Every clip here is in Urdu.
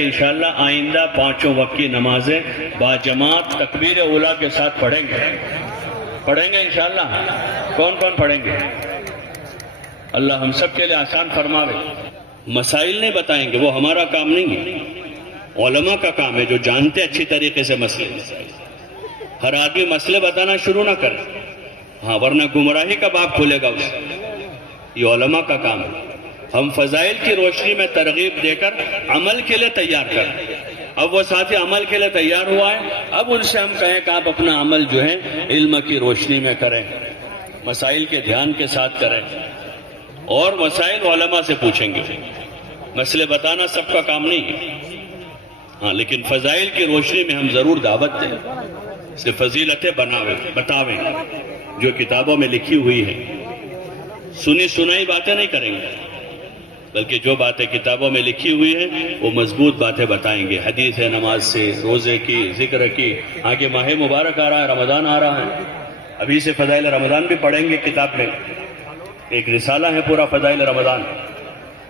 کہ انشاءاللہ آئندہ 5 وقت کی نمازیں باجماعت تکبیر اولیٰ کے ساتھ پڑھیں گے انشاءاللہ. کون کون پڑھیں گے؟ اللہ ہم سب کے لیے آسان فرماوے. مسائل نہیں بتائیں گے، وہ ہمارا کام نہیں ہے، علماء کا کام ہے جو جانتے اچھی طریقے سے مسئلے. ہر آدمی مسئلے بتانا شروع نہ کرے، ہاں ورنہ گمراہی کا باب کھلے گا اس. یہ علماء کا کام ہے. ہم فضائل کی روشنی میں ترغیب دے کر عمل کے لیے تیار کریں. اب وہ ساتھی عمل کے لیے تیار ہوا ہے، اب ان سے ہم کہیں کہ آپ اپنا عمل جو ہے علم کی روشنی میں کریں، مسائل کے دھیان کے ساتھ کریں، اور مسائل علماء سے پوچھیں گے. مسئلے بتانا سب کا کام نہیں ہے، ہاں لیکن فضائل کی روشنی میں ہم ضرور دعوت دیں. سے فضیلتیں بتاویں جو کتابوں میں لکھی ہوئی ہیں. سنی سنائی باتیں نہیں کریں گے، بلکہ جو باتیں کتابوں میں لکھی ہوئی ہیں وہ مضبوط باتیں بتائیں گے. حدیث ہے، نماز سے، روزے کی، ذکر کی. آگے ماہ مبارک آ رہا ہے، رمضان آ رہا ہے، ابھی سے فضائل رمضان بھی پڑھیں گے. کتاب میں ایک رسالہ ہے پورا فضائل رمضان،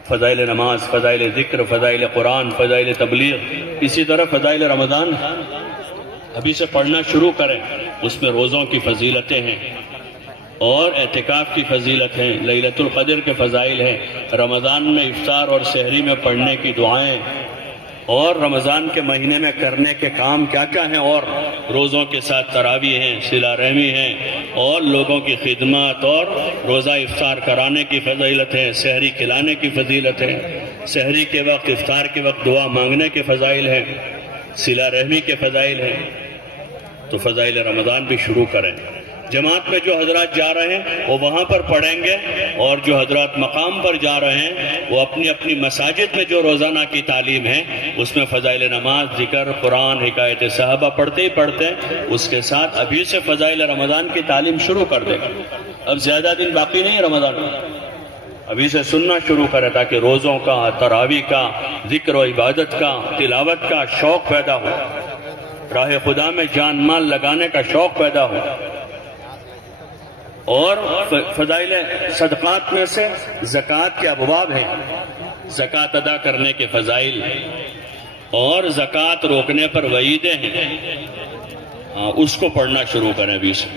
فضائل نماز، فضائل ذکر، فضائل قرآن، فضائل تبلیغ. اسی طرح فضائل رمضان ابھی سے پڑھنا شروع کریں. اس میں روزوں کی فضیلتیں ہیں اور اعتکاف کی فضیلت ہیں، لیلۃ القدر کے فضائل ہیں، رمضان میں افطار اور سحری میں پڑھنے کی دعائیں، اور رمضان کے مہینے میں کرنے کے کام کیا کیا ہیں، اور روزوں کے ساتھ تراویح ہیں، صلہ رحمی ہیں، اور لوگوں کی خدمات، اور روزہ افطار کرانے کی فضیلت ہیں، سحری کھلانے کی فضیلت ہیں، سحری کے وقت، افطار کے وقت دعا مانگنے کے فضائل ہیں، صلہ رحمی کے فضائل ہیں. تو فضائل رمضان بھی شروع کریں. جماعت میں جو حضرات جا رہے ہیں وہ وہاں پر پڑھیں گے، اور جو حضرات مقام پر جا رہے ہیں وہ اپنی اپنی مساجد میں جو روزانہ کی تعلیم ہے اس میں فضائل نماز، ذکر، قرآن، حکایت صحابہ پڑھتے ہی پڑھتے ہیں. اس کے ساتھ ابھی سے فضائل رمضان کی تعلیم شروع کر دیں. اب زیادہ دن باقی نہیں ہے رمضان میں، ابھی سے سننا شروع کرے تاکہ روزوں کا، تراویح کا، ذکر و عبادت کا، تلاوت کا شوق پیدا ہو، راہ خدا میں جان مال لگانے کا شوق پیدا ہو. اور فضائل صدقات میں سے زکوٰۃ کے ابواب ہیں، زکوٰۃ ادا کرنے کے فضائل، اور زکوٰۃ روکنے پر وعیدیں ہیں. اس کو پڑھنا شروع کریں ابھی سے،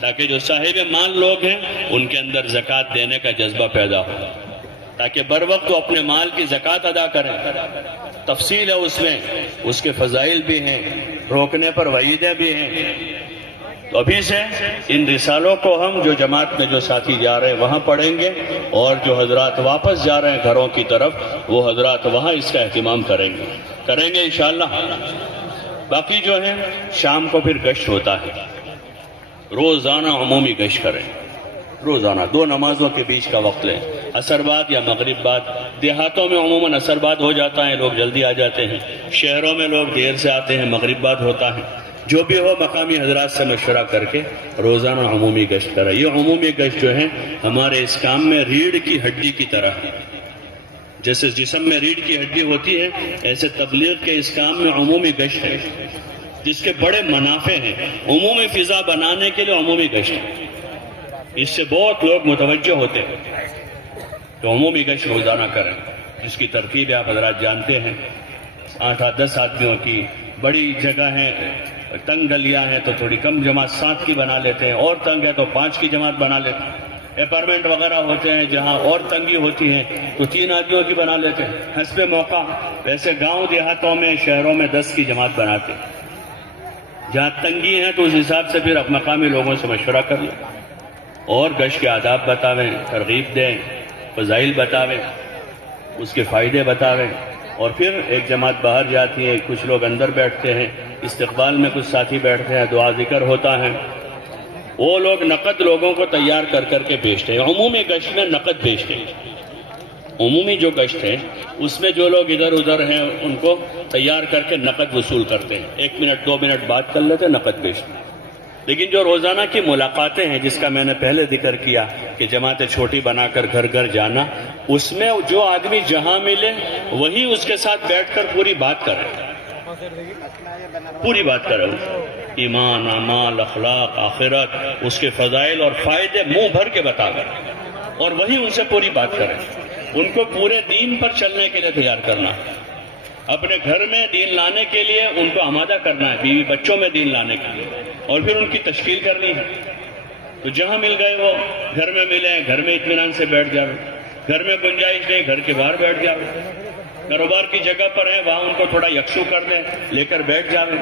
تاکہ جو صاحب مال لوگ ہیں ان کے اندر زکوٰۃ دینے کا جذبہ پیدا ہو، تاکہ بر وقت وہ اپنے مال کی زکوٰۃ ادا کریں. تفصیل ہے اس میں، اس کے فضائل بھی ہیں، روکنے پر وعیدیں بھی ہیں. تو ابھی سے ان رسالوں کو ہم جو جماعت میں جو ساتھی جا رہے ہیں وہاں پڑھیں گے، اور جو حضرات واپس جا رہے ہیں گھروں کی طرف وہ حضرات وہاں اس کا اہتمام کریں گے انشاءاللہ. باقی جو ہے شام کو پھر گشت ہوتا ہے، روزانہ عمومی گشت کریں. روزانہ 2 نمازوں کے بیچ کا وقت لیں، عصر بعد یا مغرب بعد. دیہاتوں میں عموماً عصر بعد ہو جاتا ہے، لوگ جلدی آ جاتے ہیں. شہروں میں لوگ دیر سے آتے ہیں، مغرب بعد ہوتا ہے. جو بھی ہو مقامی حضرات سے مشورہ کر کے روزانہ عمومی گشت کریں. یہ عمومی گشت جو ہے ہمارے اس کام میں ریڑھ کی ہڈی کی طرح ہے. جیسے جسم میں ریڑھ کی ہڈی ہوتی ہے، ایسے تبلیغ کے اس کام میں عمومی گشت ہے، جس کے بڑے منافع ہیں. عمومی فضا بنانے کے لیے عمومی گشت ہے، اس سے بہت لوگ متوجہ ہوتے ہیں. تو عمومی گشت روزانہ کریں، جس کی ترتیب آپ حضرات جانتے ہیں. 8-10 آدمیوں کی بڑی جگہ ہے، تنگ گلیاں ہیں تو تھوڑی کم جماعت 7 کی بنا لیتے ہیں، اور تنگ ہے تو 5 کی جماعت بنا لیتے ہیں. اپارٹمنٹ وغیرہ ہوتے ہیں جہاں اور تنگی ہوتی ہے تو 3 آدمیوں کی بنا لیتے ہیں حسب موقع. ویسے گاؤں دیہاتوں میں، شہروں میں 10 کی جماعت بناتے ہیں. جہاں تنگی ہے تو اس حساب سے پھر مقامی لوگوں سے مشورہ کر لیں، اور گشت کے آداب بتاویں، ترغیب دیں، فضائل بتاویں، اس کے فائدے بتاویں. اور پھر ایک جماعت باہر جاتی ہے، کچھ لوگ اندر بیٹھتے ہیں، استقبال میں کچھ ساتھی بیٹھتے ہیں، دعا ذکر ہوتا ہے. وہ لوگ نقد لوگوں کو تیار کر کر کے بیچتے ہیں. عمومی گشت میں نقد بیچتے ہیں. عمومی جو گشت ہے اس میں جو لوگ ادھر ادھر ہیں ان کو تیار کر کے نقد وصول کرتے ہیں. 1 منٹ 2 منٹ بات کر لیتے ہیں، نقد بیچتے ہیں. لیکن جو روزانہ کی ملاقاتیں ہیں، جس کا میں نے پہلے ذکر کیا کہ جماعتیں چھوٹی بنا کر گھر گھر جانا، اس میں جو آدمی جہاں ملے وہی اس کے ساتھ بیٹھ کر پوری بات کرے، پوری بات کرے. ایمان، اعمال، اخلاق، آخرت، اس کے فضائل اور فائدے منہ بھر کے بتا کر، اور وہی ان سے پوری بات کرے. ان کو پورے دین پر چلنے کے لیے تیار کرنا. اپنے گھر میں دین لانے کے لیے ان کو آمادہ کرنا ہے، بیوی بچوں میں دین لانے کے لیے، اور پھر ان کی تشکیل کرنی ہے۔ تو جہاں مل گئے وہ گھر میں ملیں، گھر میں اطمینان سے بیٹھ جاؤ، گھر میں گنجائش نہیں گھر کے باہر بیٹھ جاؤ، کاروبار کی جگہ پر ہیں وہاں ان کو تھوڑا یکسو کر دیں، لے کر بیٹھ جاؤ،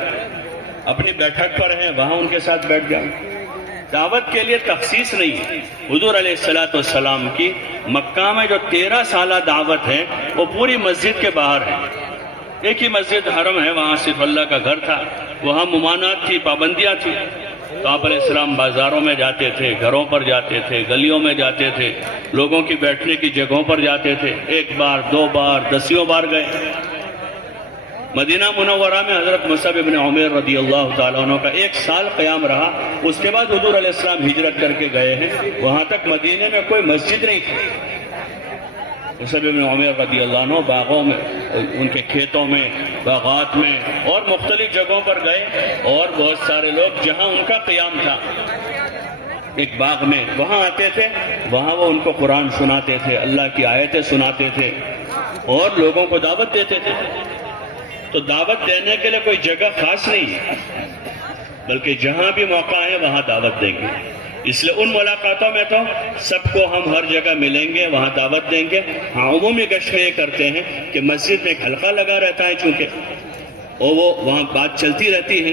اپنی بیٹھک پر ہیں وہاں ان کے ساتھ بیٹھ جاؤ۔ دعوت کے لیے تخصیص نہیں ہے۔ حضور علیہ السلام کی مکہ میں جو 13 سالہ دعوت ہے وہ پوری مسجد کے باہر ہے۔ ایک ہی مسجد حرم ہے، وہاں صرف اللہ کا گھر تھا، وہاں ممانعت تھی، پابندیاں تھی، تو آپ علیہ السلام بازاروں میں جاتے تھے، گھروں پر جاتے تھے، گلیوں میں جاتے تھے، لوگوں کی بیٹھنے کی جگہوں پر جاتے تھے، 1 بار 2 بار 10 بار گئے۔ مدینہ منورہ میں حضرت مصعب بن عمیر رضی اللہ تعالیٰ عنہ کا 1 سال قیام رہا، اس کے بعد حضور علیہ السلام ہجرت کر کے گئے ہیں، وہاں تک مدینے میں کوئی مسجد نہیں تھی۔ مصعب بن عمیر رضی اللہ عنہ باغوں میں، ان کے کھیتوں میں، باغات میں اور مختلف جگہوں پر گئے، اور بہت سارے لوگ جہاں ان کا قیام تھا ایک باغ میں، وہاں آتے تھے، وہاں وہ ان کو قرآن سناتے تھے، اللہ کی آیتیں سناتے تھے اور لوگوں کو دعوت دیتے تھے۔ تو دعوت دینے کے لیے کوئی جگہ خاص نہیں ہے، بلکہ جہاں بھی موقع ہے وہاں دعوت دیں گے۔ اس لیے ان ملاقاتوں میں تو سب کو ہم ہر جگہ ملیں گے، وہاں دعوت دیں گے۔ ہاں عمومی گشت میں یہ کرتے ہیں کہ مسجد میں ایک حلقہ لگا رہتا ہے چونکہ، اور وہ وہاں بات چلتی رہتی ہے،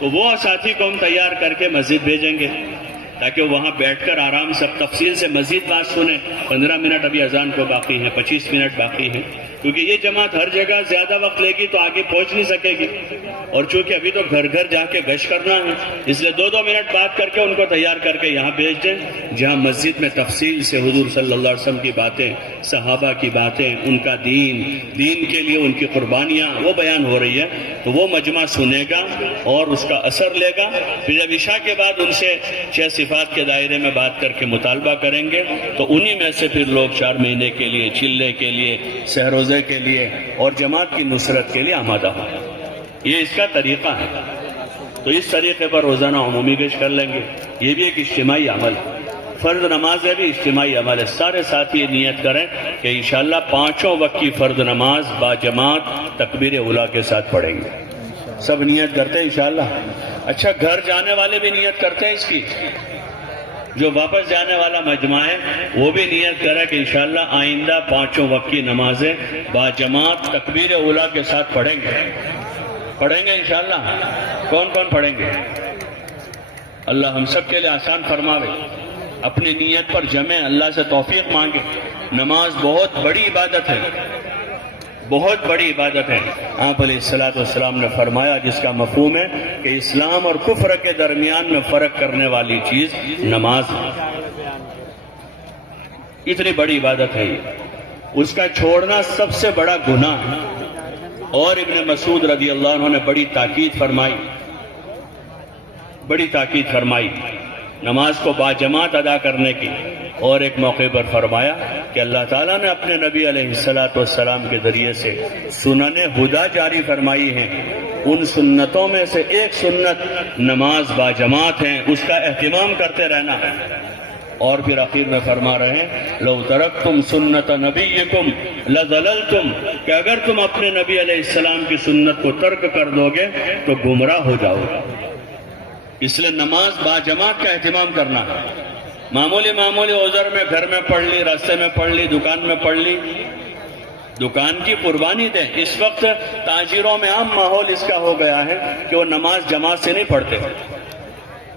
تو وہ ساتھی کو ہم تیار کر کے مسجد بھیجیں گے تاکہ وہاں بیٹھ کر آرام سے تفصیل سے مزید بات سنیں۔ 15 منٹ ابھی اذان کو باقی ہیں، 25 منٹ باقی ہیں، کیونکہ یہ جماعت ہر جگہ زیادہ وقت لے گی تو آگے پہنچ نہیں سکے گی، اور چونکہ ابھی تو گھر گھر جا کے گشت کرنا ہے، اس لیے 2 منٹ بات کر کے ان کو تیار کر کے یہاں بھیج دیں، جہاں مسجد میں تفصیل سے حضور صلی اللہ علیہ وسلم کی باتیں، صحابہ کی باتیں، ان کا دین کے لیے ان کی قربانیاں وہ بیان ہو رہی ہے، تو وہ مجمع سنے گا اور اس کا اثر لے گا۔ پھر جب عشاء کے بعد ان سے 6 صفات کے دائرے میں بات کر کے مطالبہ کریں گے، تو انہی میں سے پھر لوگ 4 مہینے کے لیے، چلے کے لیے، سحر روزے کے لیے اور جماعت کی نصرت کے لیے آمادہ ہوں۔ یہ اس کا طریقہ ہے، تو اس طریقے پر روزانہ عمومی گشت کر لیں گے۔ یہ بھی ایک اجتماعی عمل ہے، فرض نماز ہے بھی اجتماعی عمل ہے۔ سارے ساتھی نیت کریں کہ انشاءاللہ 5 وقت کی فرض نماز با جماعت تکبیر اولیٰ کے ساتھ پڑھیں گے۔ سب نیت کرتے ہیں انشاءاللہ؟ اچھا، گھر جانے والے بھی نیت کرتے ہیں اس کی؟ جو واپس جانے والا مجمع ہے وہ بھی نیت کرے کہ انشاءاللہ آئندہ 5 وقت کی نمازیں با جماعت تکبیر اولیٰ کے ساتھ پڑھیں گے انشاءاللہ۔ کون کون پڑھیں گے؟ اللہ ہم سب کے لیے آسان فرماوے، اپنی نیت پر جمیں، اللہ سے توفیق مانگے۔ نماز بہت بڑی عبادت ہے، بہت بڑی عبادت ہے۔ آپ علیہ السلام نے فرمایا، جس کا مفہوم ہے کہ اسلام اور کفر کے درمیان میں فرق کرنے والی چیز نماز ہے۔ اتنی بڑی عبادت ہے یہ، اس کا چھوڑنا سب سے بڑا گناہ ہے۔ اور ابن مسعود رضی اللہ عنہ نے بڑی تاکید فرمائی نماز کو باجماعت ادا کرنے کی، اور ایک موقع پر فرمایا کہ اللہ تعالیٰ نے اپنے نبی علیہ السلام کے ذریعے سے سنن ہدا جاری فرمائی ہیں، ان سنتوں میں سے ایک سنت نماز باجماعت ہے، اس کا اہتمام کرتے رہنا ہے۔ اور پھر آخر میں فرما رہے ہیں، لو ترکتم سنت نبیکم لضللتم، کہ اگر تم اپنے نبی علیہ السلام کی سنت کو ترک کر دو گے تو گمراہ ہو جاؤ گے۔ اس لیے نماز باجماعت کا اہتمام کرنا ہے۔ معمولی عذر میں گھر میں پڑھ لی، راستے میں پڑھ لی، دکان میں پڑھ لی، دکان کی قربانی دیں۔ اس وقت تاجروں میں عام ماحول اس کا ہو گیا ہے کہ وہ نماز جماعت سے نہیں پڑھتے،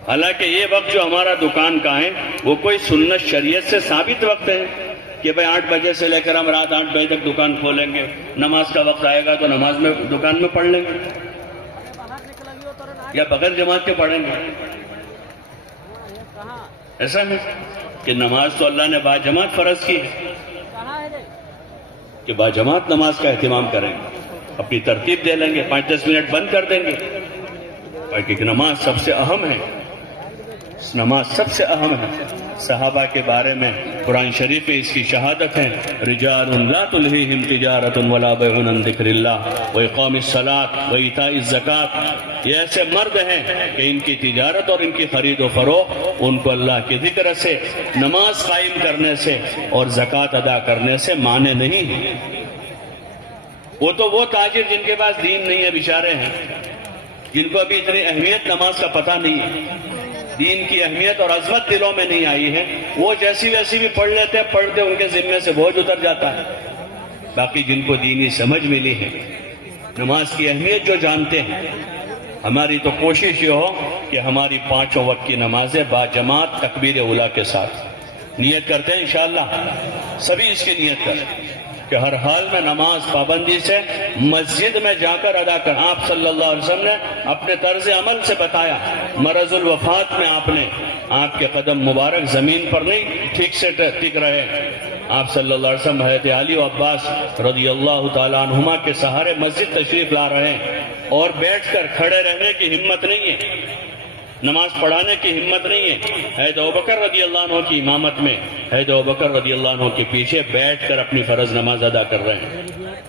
حالانکہ یہ وقت جو ہمارا دکان کا ہے وہ کوئی سنت شریعت سے ثابت وقت ہے کہ بھئی 8 بجے سے لے کر ہم رات 8 بجے تک دکان کھولیں گے، نماز کا وقت آئے گا تو نماز میں دکان میں پڑھ لیں گے یا بغیر جماعت کے پڑھیں گے۔ ایسا ہے کہ نماز تو اللہ نے باجماعت فرض کی ہے کہ باجماعت نماز کا اہتمام کریں گے، اپنی ترتیب دے لیں گے، 5-10 منٹ بند کر دیں گے، کیونکہ نماز سب سے اہم ہے، نماز سب سے اہم ہے۔ صحابہ کے بارے میں قرآن شریف میں اس کی شہادت ہے، رجال لا تلہیہم تجارت ولا بیع عن ذکر اللہ واقام الصلاۃ وایتاء الزکوٰۃ، یہ ایسے مرد ہیں کہ ان کی تجارت اور ان کی خرید و فروخت ان کو اللہ کے ذکر سے، نماز قائم کرنے سے اور زکوٰۃ ادا کرنے سے مانے نہیں ہے۔ وہ تاجر جن کے پاس دین نہیں ہے بیچارے ہیں، جن کو ابھی اتنی اہمیت نماز کا پتہ نہیں ہے، دین کی اہمیت اور عظمت دلوں میں نہیں آئی ہے، وہ جیسی ویسی بھی پڑھ لیتے ہیں، پڑھتے ان کے ذمے سے بوجھ اتر جاتا ہے۔ باقی جن کو دینی سمجھ ملی ہے، نماز کی اہمیت جو جانتے ہیں، ہماری تو کوشش یہ ہو کہ ہماری 5 وقت کی نمازیں باجماعت تکبیر اولیٰ کے ساتھ نیت کرتے ہیں انشاءاللہ، سبھی اس کی نیت کریں کہ ہر حال میں نماز پابندی سے مسجد میں جا کر ادا کر۔ آپ صلی اللہ علیہ وسلم نے اپنے طرز عمل سے بتایا، مرض الوفات میں آپ کے قدم مبارک زمین پر نہیں ٹھیک سے ٹک رہے، آپ صلی اللہ علیہ وسلم حضرت علی و عباس رضی اللہ تعالیٰ عنہما کے سہارے مسجد تشریف لا رہے ہیں، اور بیٹھ کر کھڑے رہنے کی ہمت نہیں ہے، نماز پڑھانے کی ہمت نہیں ہے۔ حضرت ابوبکر رضی اللہ عنہ کی امامت میں حضرت ابوبکر رضی اللہ عنہ کے پیچھے بیٹھ کر اپنی فرض نماز ادا کر رہے ہیں۔